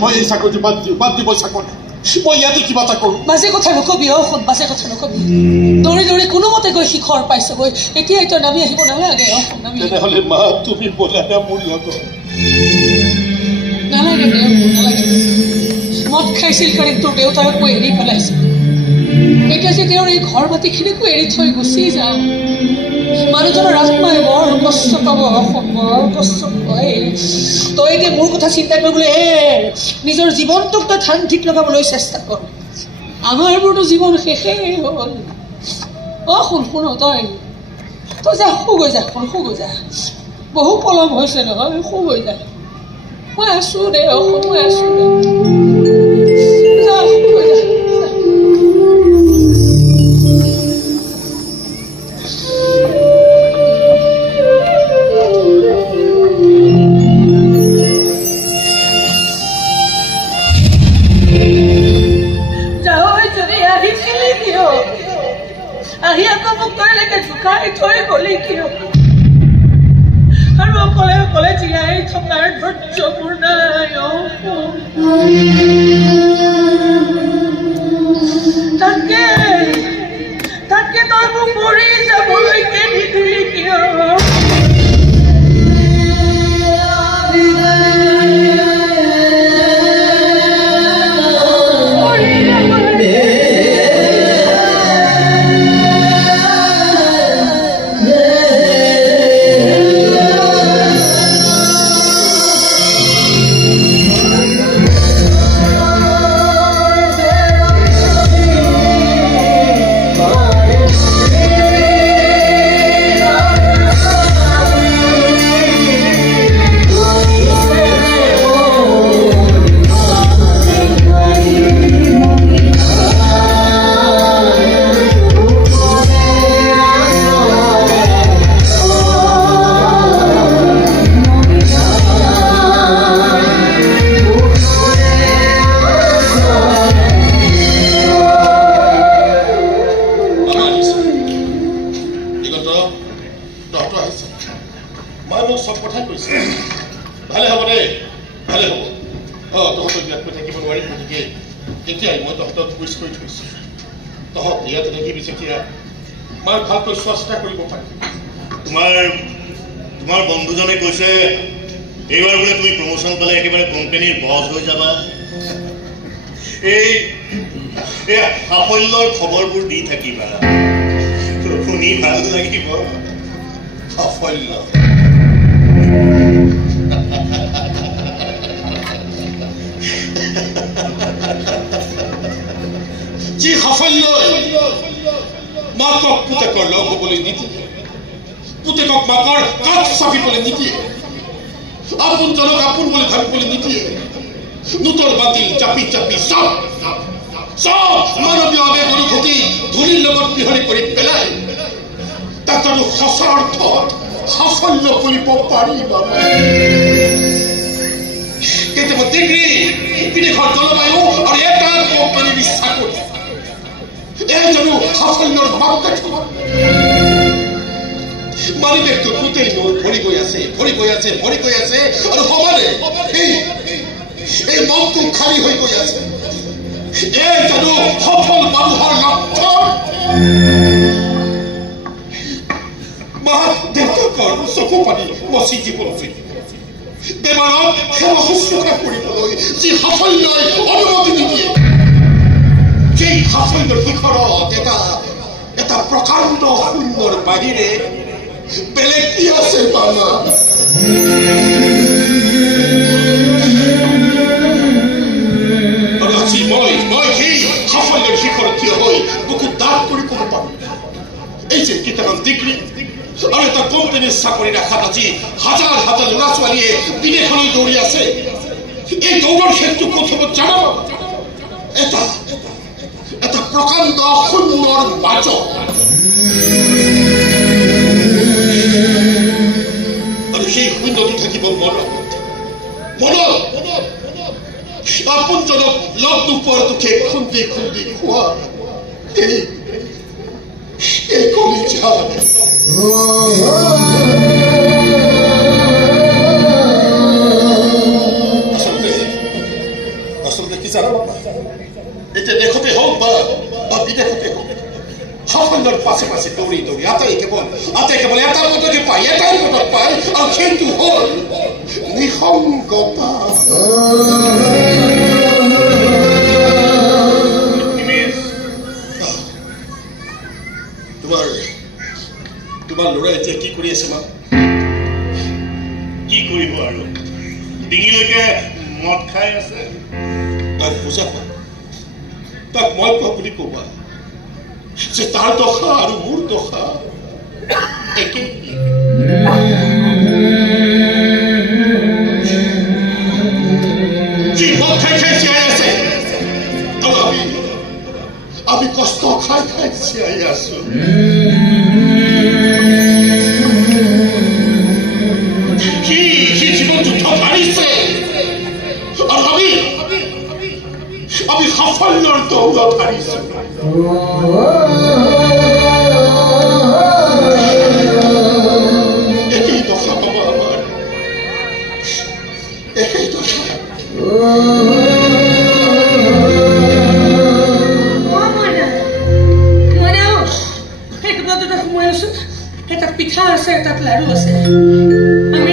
মই এই চাকৰিটো বাদ দিব চাকৰি মই ইয়াতে কিবা এটা কৰোঁ বাজে কথা নকবি শুন বাজে কথা নকবি দৌৰি দৌৰি কোনোমতে গৈ শিখৰ পাইছগৈ এতিয়া এতিয়া নামি আহিব নালাগে তেনেহ'লে মা তুমি বলা না মোৰ লগত নালাগে নালাগে মদ খাইছিল কাৰণে তোৰ দেউতাকো এৰি পেলাইছিল এতিয়া যে তেওঁৰ এই ঘৰ মাটিখিনিকো এৰি থৈ গুচি যাওঁ মানুহজনৰ আত্মাই বৰ কষ্ট পাব বৰ কষ্ট পায় তই এতিয়া মোৰ কথা চিন্তা কৰিবলৈ নিজৰ জীৱনটোক তই ধান ঠিক লগাবলৈ চেষ্টা কৰ আমাৰবোৰতো জীৱন শেষেই হ'ল শুন তই যা শুগৈ যা বহু পলম হৈছে নহয় শুগৈ যা মই আছোঁ দে মই আছোঁ দে যা শুগৈ যা আহি আকৌ মোক তইলৈকে জোকাই থৈ গলি কিয় আৰু অকলে অকলে জীয়াই থকাৰ ধৈৰ্যবোৰ নাই তাকে তই মোক মৰি যাবলৈকে নিদিলি কিয় তোমাৰ বন্ধুজনে কৈছে এইবাৰ বোলে তুমি প্ৰমোশন পালে একেবাৰে কোম্পানীৰ বছ হৈ যাবা এই সাফল্যৰ খবৰবোৰ দি থাকিবা শুনি ভাল লাগিব সাফল্য যি সাফল্য মাকক পুতেকৰ লগ হ'বলৈ নিদিয়ে পুতেকক মাকৰ কাষ চাপিবলৈ নিদিয়ে আপোনজনক আপোন বুলি ভাবিবলৈ নিদিয়ে নূতৰ বাতিল চাপি চাপি চব মানৱীয় আৱেগ অনুভূতি ধূলিৰ লগত বিহৰি কৰি পেলাই তাক জানো সঁচা অৰ্থ সাফল্য কৰিব পাৰিবা কেতিয়াবা ডিগ্ৰী বিদেশৰ জলবায়ু আৰু এটা কোম্পানীৰ চাকৰি এই জানো সাফল্যৰ মাপকাঠি মানিবেগটো গোটেই মোৰ ভৰি গৈ আছে আৰু সমানে এই মনটো খালী হৈ গৈ আছে এই জানো সফল মানুহৰ লক্ষণ মা দেউতাকৰ চকু পানী মচি দিব বেমাৰত সেৱা শুশ্ৰূষা কৰিবলৈ যি সাফল্যই অনুমতি নিদিয়ে সেই সাফল্যৰ শিখৰত এটা প্ৰকাণ্ড শূন্যৰ বাহিৰে বেলেগ কি আছে বাবা আৰু আজি মই সেই সাফল্যৰ শিখৰত থিয় হৈ বুকুত দাঁত কৰি ক'ব পাৰোঁ এই যে কেইটামান ডিগ্ৰী আৰু এটা কোম্পানীৰ চাকৰিৰ আশাত আজি হাজাৰ হাজাৰ ল'ৰা ছোৱালীয়ে বিদেশলৈ দৌৰি আছে এই দৌৰৰ ক্ষেত্ৰটো ক'ত হ'ব জানো এটা প্ৰকাণ্ড শূন্যৰ মাজত আৰু সেই শূন্যটো থাকিব মনত আপোনজনক লগ নোপোৱাৰ দুখে খুন্দি খুন্দি খোৱা এই কলিজা পাছে পাছে দৌৰি দৌৰি আটাই কেৱল এটা পদকে পায় এটাই পদক পায় আৰু সেইটো হ'ল নিসংগতা তোমাৰ ল'ৰা এতিয়া কি কৰি আছে মা কি কৰিব আৰু ডিঙিলৈকে মদ খাই আছে তাক বুজাবা তাক মই কোৱা বুলি ক'বা যে তাৰ দশা আৰু মোৰ দশা একে যি মদ খাই খাই জীয়াই আছে আৰু আমি কষ্ট খাই খাই জীয়াই আছো সি জীৱন যুদ্ধ হাৰিছে আৰু আমি সাফল্যৰ দৌৰত হাৰিছো একেই দশা পাব আমাৰ একেই দশা এটা পিঠা আছে এটা লাড়ু আছে আমি